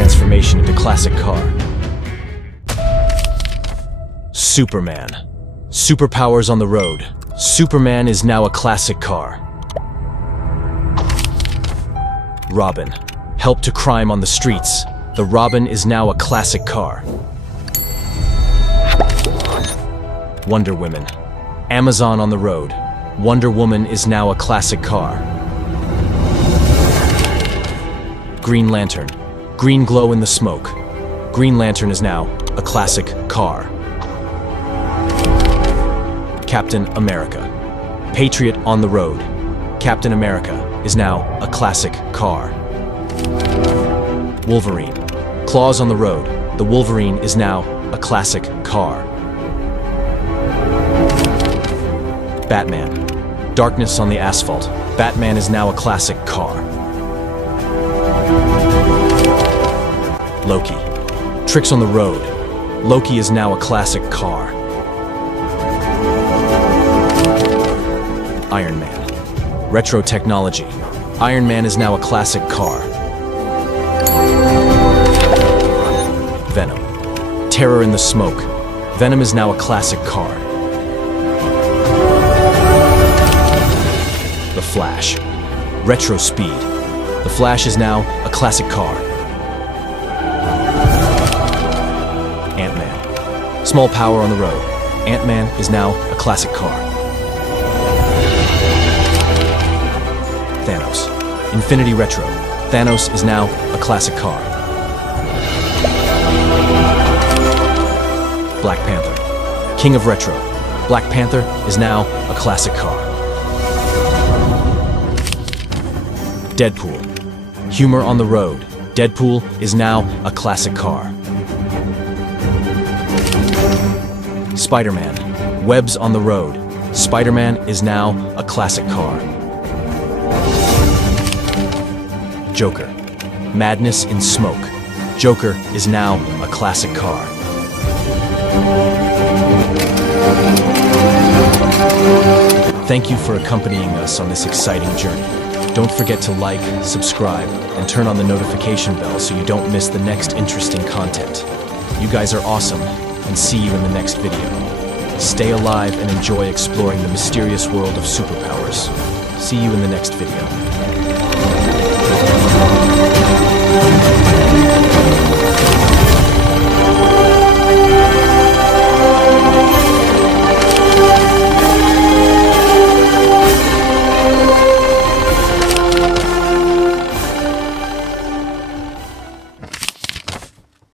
transformation into classic car. Superman. Superpowers on the road. Superman is now a classic car. Robin. Help to crime on the streets. The Robin is now a classic car. Wonder Woman. Amazon on the road. Wonder Woman is now a classic car. Green Lantern. Green glow in the smoke. Green Lantern is now a classic car. Captain America. Patriot on the road. Captain America is now a classic car. Wolverine. Claws on the road. The Wolverine is now a classic car. Batman. Darkness on the asphalt. Batman is now a classic car. Loki. Tricks on the road. Loki is now a classic car. Iron Man. Retro technology. Iron Man is now a classic car. Venom. Terror in the smoke. Venom is now a classic car. The Flash. Retro speed. The Flash is now a classic car. Ant-Man. Small power on the road. Ant-Man is now a classic car. Thanos. Infinity Retro. Thanos is now a classic car. Black Panther. King of Retro. Black Panther is now a classic car. Deadpool. Humor on the road. Deadpool is now a classic car. Spider-Man. Webs on the road. Spider-Man is now a classic car. Joker. Madness in smoke. Joker is now a classic car. Thank you for accompanying us on this exciting journey. Don't forget to like, subscribe, and turn on the notification bell so you don't miss the next interesting content. You guys are awesome, and see you in the next video. Stay alive and enjoy exploring the mysterious world of superpowers. See you in the next video.